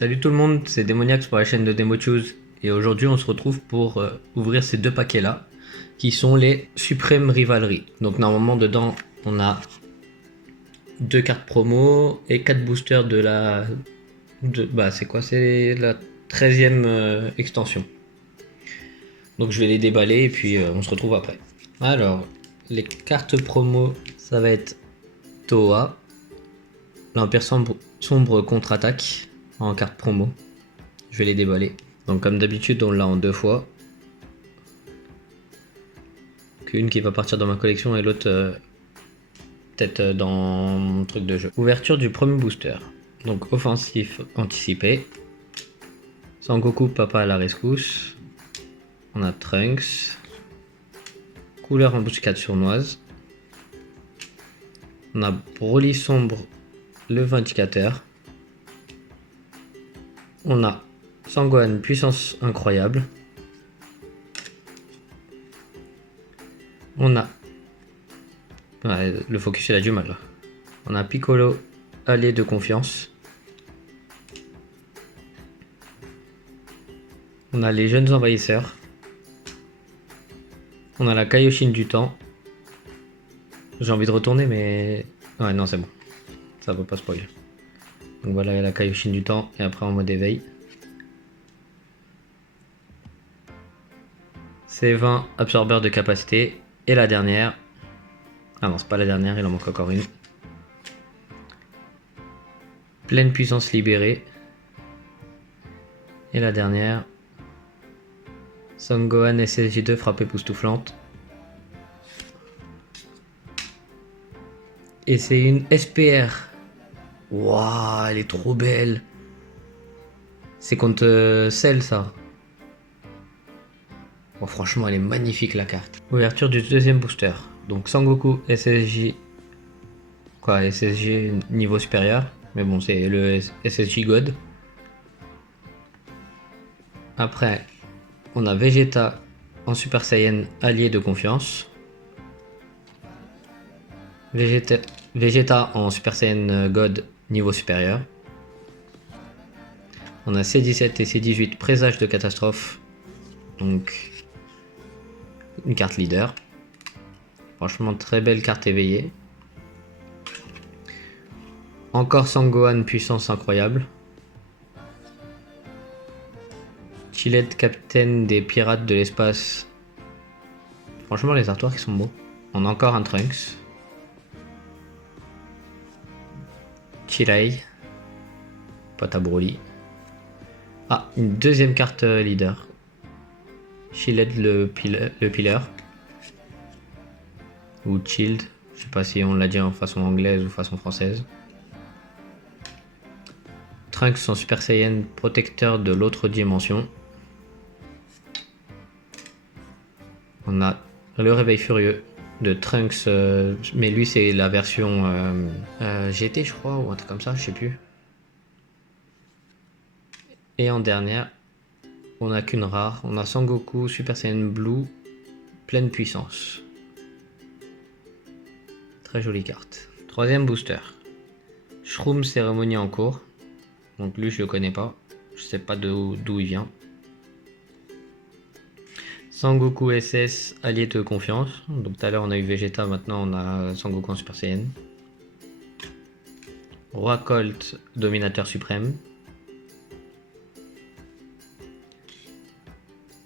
Salut tout le monde, c'est Demoniax pour la chaîne de DemoChoose et aujourd'hui on se retrouve pour ouvrir ces deux paquets là qui sont les Supreme Rivalry. Donc normalement dedans on a deux cartes promo et quatre boosters de la... c'est quoi? C'est la 13e extension. Donc je vais les déballer et puis on se retrouve après. Alors, les cartes promo, ça va être Toa, l'Empire sombre contre-attaque en carte promo. Je vais les déballer. Donc comme d'habitude on l'a en deux fois. Une qui va partir dans ma collection et l'autre peut-être dans mon truc de jeu. Ouverture du premier booster. Donc offensif anticipé. Sangoku Papa à la rescousse. On a Trunks. Couleur embuscade sournoise. On a Broly sombre le vindicateur. On a Sangohan puissance incroyable. On a... Ouais, le focus il a du mal là. On a Piccolo allié de confiance. On a les jeunes envahisseurs. On a la Kaioshin du temps. J'ai envie de retourner mais... Ouais non c'est bon. Ça va pas spoiler. Donc voilà, il y a la Kaioshin du temps et après en mode éveil. C'est 20 absorbeurs de capacité. Et la dernière. Ah non, c'est pas la dernière, il en manque encore une. Pleine puissance libérée. Et la dernière. Son Gohan SSJ2 frappée époustouflante. Et c'est une SPR. Waouh, elle est trop belle. C'est contre Cell ça. Bon, franchement, elle est magnifique la carte. Ouverture du deuxième booster. Donc Sangoku SSJ. Quoi, SSJ niveau supérieur. Mais bon, c'est le SSJ God. Après, on a Vegeta en Super Saiyan allié de confiance. Vegeta en Super Saiyan God niveau supérieur. On a C17 et C18 présage de catastrophe. Donc une carte leader. Franchement très belle carte éveillée. Encore Sangohan puissance incroyable. Chilette capitaine des pirates de l'espace. Franchement les artworks sont beaux. On a encore un Trunks. Chirei. Pote à Broly. Ah, une deuxième carte leader. Chiled le Pillar. Ou Chilled. Je sais pas si on l'a dit en façon anglaise ou façon française. Trunks en Super Saiyan protecteur de l'autre dimension. On a le réveil furieux de Trunks. Mais lui c'est la version GT je crois ou un truc comme ça, je sais plus. Et en dernière, on a qu'une rare. On a Sangoku Super Saiyan Blue pleine puissance. Très jolie carte. Troisième booster. Shroom cérémonie en cours. Donc lui je le connais pas. Je sais pas d'où il vient. Sangoku SS allié de confiance. Donc tout à l'heure on a eu Vegeta, maintenant on a Sangoku en Super Saiyan. Roi Colt dominateur suprême.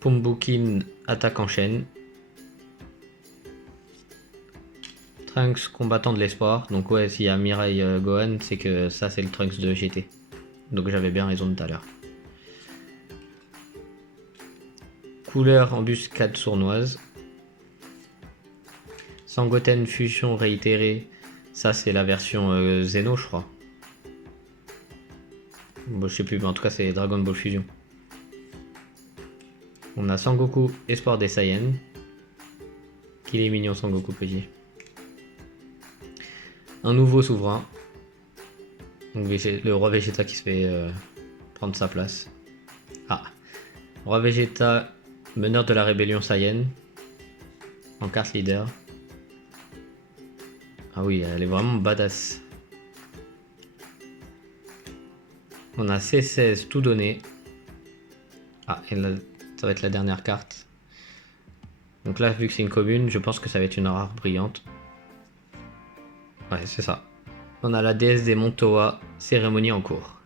Pumbukin attaque en chaîne. Trunks combattant de l'espoir. Donc ouais, s'il y a Mirai Gohan, c'est que ça c'est le Trunks de GT. Donc j'avais bien raison tout à l'heure. Couleur embuscade sournoise. Sangoten fusion réitérée. Ça c'est la version Zeno je crois. Bon, je sais plus, mais en tout cas c'est Dragon Ball Fusion. On a Sangoku espoir des Saiyans. Qu'il est mignon Sangoku petit. Un nouveau souverain. Donc le roi Vegeta qui se fait prendre sa place. Ah. Roi Vegeta, meneur de la rébellion Saiyan. En carte leader. Ah oui, elle est vraiment badass. On a C16 tout donné. Ah, et là, ça va être la dernière carte. Donc là, vu que c'est une commune, je pense que ça va être une rare brillante. Ouais, c'est ça. On a la déesse des Montoa, cérémonie en cours.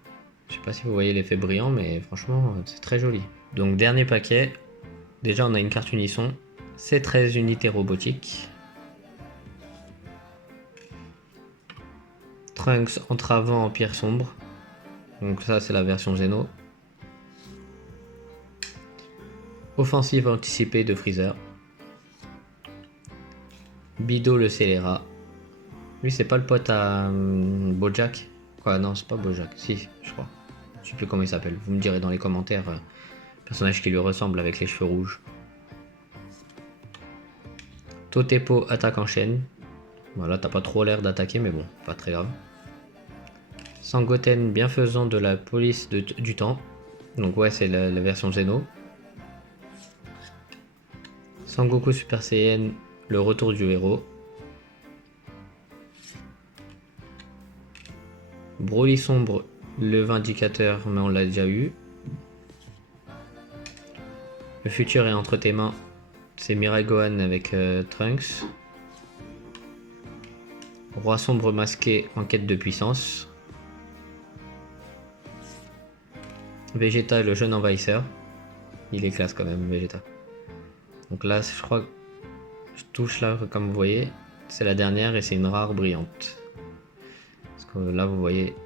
Je sais pas si vous voyez l'effet brillant, mais franchement, c'est très joli. Donc dernier paquet. Déjà, on a une carte unisson. C13 unités robotiques. Trunks entravant en pierre sombre. Donc ça, c'est la version Zeno. Offensive anticipée de Freezer. Bido le scélérat. Lui, c'est pas le pote à Bojack. Quoi, non, c'est pas Bojack. Si, je crois. Je sais plus comment il s'appelle. Vous me direz dans les commentaires. Personnage qui lui ressemble avec les cheveux rouges. Totepo attaque en chaîne. Voilà, t'as pas trop l'air d'attaquer, mais bon, pas très grave. Sangoten bienfaisant de la police du temps. Donc ouais, c'est la version Zeno. Sangoku Super Saiyan, le retour du héros. Broly sombre, le vindicateur, mais on l'a déjà eu. Le futur est entre tes mains. C'est Mirai Gohan avec Trunks. Roi sombre masqué en quête de puissance. Vegeta le jeune envahisseur. Il est classe quand même, Vegeta. Donc là, je crois que je touche là, comme vous voyez. C'est la dernière et c'est une rare brillante. Parce que là, vous voyez,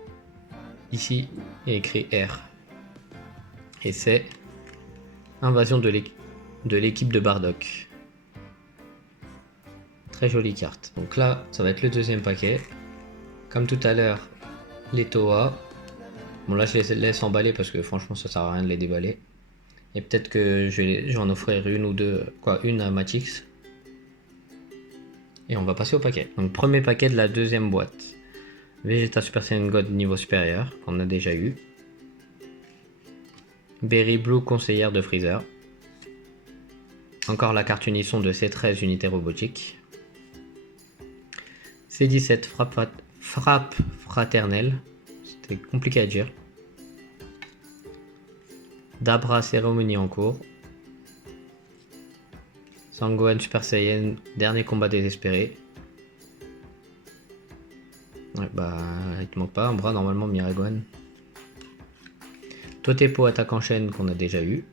ici, il y a écrit R. Et c'est invasion de l'équipe de Bardock. Très jolie carte. Donc là, ça va être le deuxième paquet. Comme tout à l'heure, les Toa. Bon là, je les laisse emballer parce que franchement, ça sert à rien de les déballer. Et peut-être que je vais en offrir une ou deux, une à Matix. Et on va passer au paquet. Donc premier paquet de la deuxième boîte. Vegeta Super Saiyan God niveau supérieur, qu'on a déjà eu. Berry Blue conseillère de Freezer. Encore la carte unisson de C13 unités robotiques. C17 frappe fraternelle. C'était compliqué à dire. Dabra cérémonie en cours. Sangohan Super Saiyan, dernier combat désespéré. Ouais, bah, il te manque pas un bras normalement, Mirai Gohan. Totepo attaque en chaîne qu'on a déjà eu.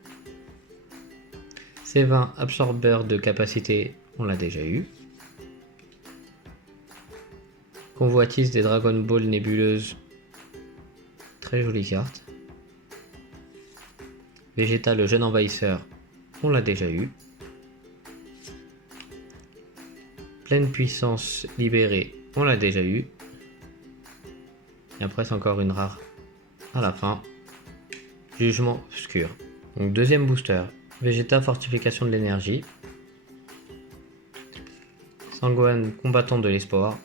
C20 absorbeur de capacité, on l'a déjà eu. Convoitise des Dragon Ball nébuleuse. Très jolie carte. Vegeta le jeune envahisseur, on l'a déjà eu. Pleine puissance libérée, on l'a déjà eu. Et après c'est encore une rare à la fin. Jugement obscur. Donc deuxième booster. Vegeta fortification de l'énergie. Sangohan combattant de l'espoir.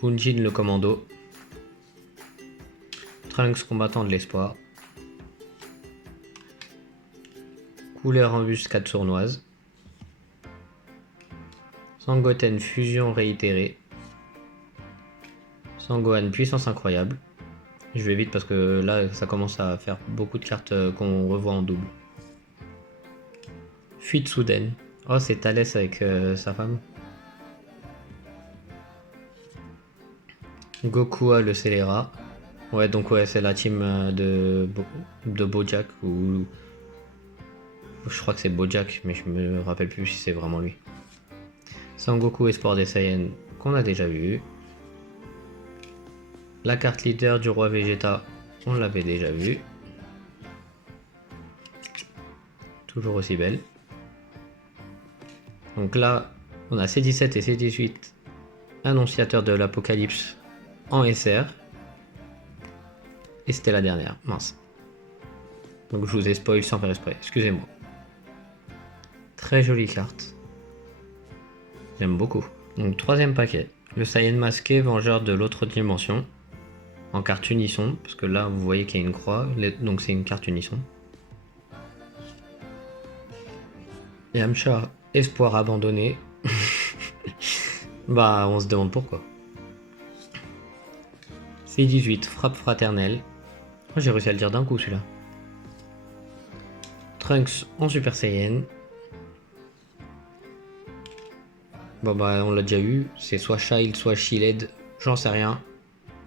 Punjin le commando. Trunks combattant de l'espoir. Couleur embuscade sournoise. Sangoten fusion réitérée. Sangohan puissance incroyable. Je vais vite parce que là ça commence à faire beaucoup de cartes qu'on revoit en double. Fuite soudaine. Oh, c'est Thalès avec sa femme. Gokua le scélérat. Ouais, donc ouais, c'est la team de Bojack ou... Je crois que c'est Bojack, mais je me rappelle plus si c'est vraiment lui. Sangoku Espoir des Saiyans qu'on a déjà vu. La carte leader du roi Vegeta, on l'avait déjà vu. Toujours aussi belle. Donc là, on a C17 et C18, annonciateur de l'apocalypse en SR. Et c'était la dernière, mince. Donc je vous ai spoil sans faire exprès, excusez-moi. Très jolie carte. J'aime beaucoup. Donc troisième paquet. Le Saiyan masqué, vengeur de l'autre dimension. En carte unisson, parce que là vous voyez qu'il y a une croix, donc c'est une carte unisson. Yamcha, espoir abandonné. Bah on se demande pourquoi. C18, frappe fraternelle. Oh, j'ai réussi à le dire d'un coup celui-là. Trunks en Super Saiyan. Bon bah on l'a déjà eu, c'est soit Child, soit Shielded, j'en sais rien.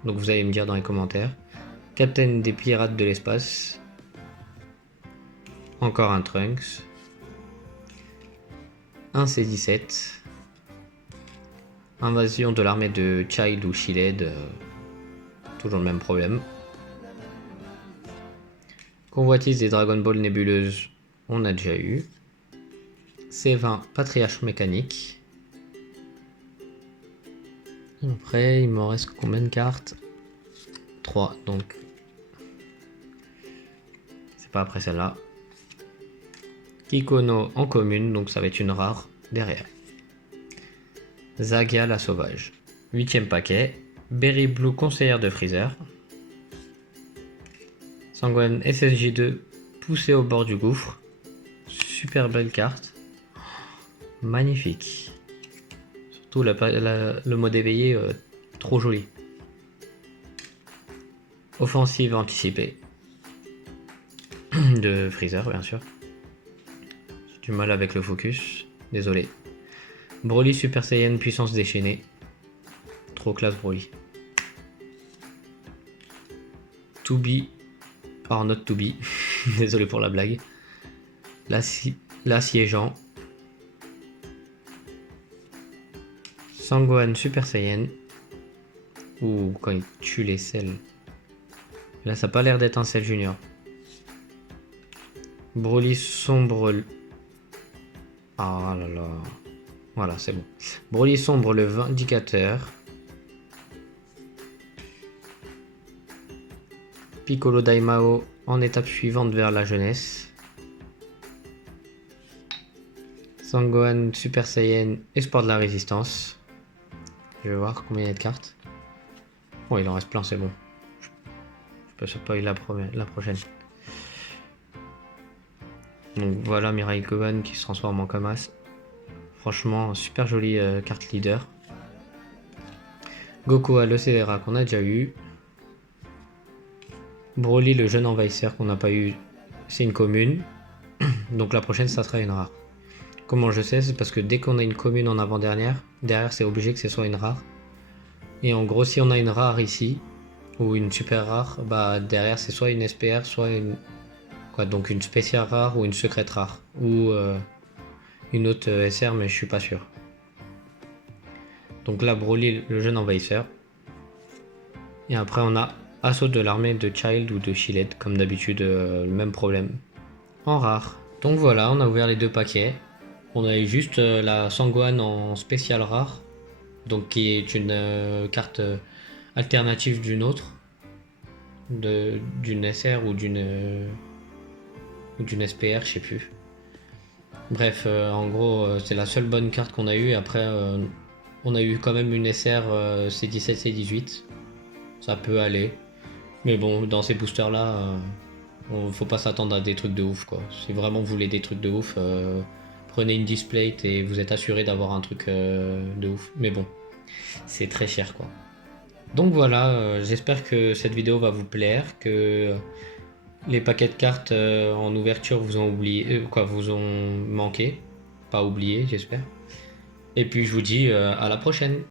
Donc vous allez me dire dans les commentaires. Captain des pirates de l'espace. Encore un Trunks. Un C17. Invasion de l'armée de Child ou Shielded. Toujours le même problème. Convoitise des Dragon Ball nébuleuses, on a déjà eu. C20, patriarche mécanique. Après, il me reste combien de cartes? 3, donc c'est pas après celle-là. Kikono en commune, donc ça va être une rare derrière. Zagia la sauvage. 8ème paquet. Berry Blue conseillère de Freezer. Sangohan SSJ2 poussé au bord du gouffre. Super belle carte. Magnifique. Surtout le mode éveillé, trop joli. Offensive anticipée. De Freezer, bien sûr. J'ai du mal avec le focus. Désolé. Broly Super Saiyan puissance déchaînée. Trop classe Broly. To be. Or not to be. Désolé pour la blague. L'assiégeant. Sangohan Super Saiyan. Ouh, quand il tue les selles. Là, ça n'a pas l'air d'être un Cell Junior. Broly sombre. Ah là là. Voilà, c'est bon. Broly sombre le Vindicateur. Piccolo Daimao en étape suivante vers la jeunesse. Sangohan Super Saiyan, espoir de la résistance. Je vais voir combien il y a de cartes. Oh, il en reste plein, c'est bon. Je peux spoiler la prochaine. Donc voilà Mirai Gohan qui se transforme en Kamas. Franchement, super jolie carte leader. Goku à l'Océdera qu'on a déjà eu. Broly le jeune envahisseur qu'on n'a pas eu, c'est une commune. Donc la prochaine ça sera une rare. Comment je sais? C'est parce que dès qu'on a une commune en avant-dernière, derrière c'est obligé que ce soit une rare. Et en gros si on a une rare ici, ou une super rare, bah derrière c'est soit une SPR, soit une... Quoi, donc une spéciale rare ou une secrète rare. Ou une autre SR mais je suis pas sûr. Donc là Broly le jeune envahisseur. Et après on a assaut de l'armée de Child ou de Shielded, comme d'habitude le même problème. En rare. Donc voilà, on a ouvert les deux paquets. On a eu juste la Sangohan en spécial rare. Donc qui est une carte alternative d'une autre. D'une SR ou d'une SPR, je sais plus. Bref, en gros, c'est la seule bonne carte qu'on a eue. Après, on a eu quand même une SR C17, C18. Ça peut aller. Mais bon, dans ces boosters là, faut pas s'attendre à des trucs de ouf quoi. Si vraiment vous voulez des trucs de ouf, prenez une Displate et vous êtes assuré d'avoir un truc de ouf. Mais bon, c'est très cher quoi. Donc voilà, j'espère que cette vidéo va vous plaire, que les paquets de cartes en ouverture vous ont vous ont manqué, pas oublié j'espère. Et puis je vous dis à la prochaine.